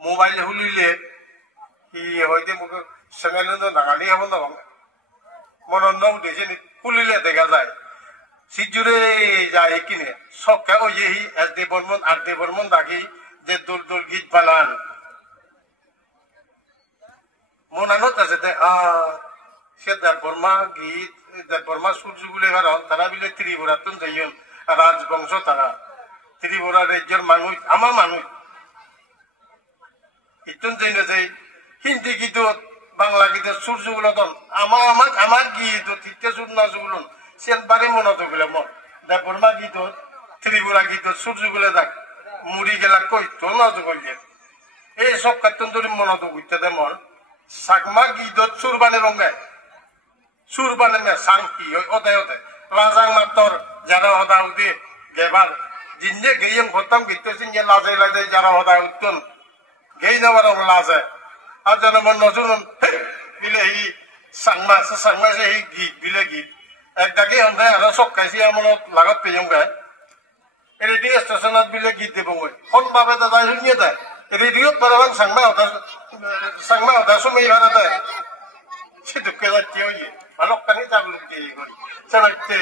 মোবাইল হুলিলে কি হয়তো মোক চেঙেলেন নাগালি হব নবাং মনন্দ উঠেছে হুলিলে দেখা যায় সিজুরে যায় কিনে সবকা ওই এস ডি বর্মন আর ডি বর্মন দাগি যে দোল দোল গীত বানান মনানত আছে সে দেব বর্মা গীত দেব বর্মা সূর্যগুলি কারণ তারা বিলে ত্রিপুরাতন যাইন রাজবংশ তারা ত্রিপুরা রাজ্যের মানুষ আমার মানুষ ইতুন যাই না যাই হিন্দি গীত বাংলা গীতের সূর্যগুলো তন আমার গীত তিতে সুর নাচগুলো সেন বারে মনত গেলে মন দেব বর্মা গীত ত্রিপুরা গীত সূর্যগুলো দেখ মুড়ি গেলা কই তো নাচ করলে এই সব কার্টুন ধরে মনত করতে দে মন সাকমা গীতত সুর বানে রঙায় সুর বানে মে সাংকি ওদে ওদে লাজাং মাতর যারা হদা উদে গেবার জিনজে গেয়ং হতাম গীতে সিনজে লাজে লাজে যারা হদা উত্তন গেই নেবার লাজে আর যেন মন নজুন বিলে হি সাংমা সে হি গীত বিলে গীত একদাকে অন্ধে আর সব খাইছি এমন লাগত পেয়ং গায় রেডিও স্টেশনত বিলে গীত দেব কোন ভাবে দাদা শুনিয়ে দেয় রেডিওত বারবার সাংমা হতা সময় ভাড়া দেয় সে দুঃখে যাচ্ছে ওই ভালো কানি চাপ লুকিয়ে করি চালাচ্ছে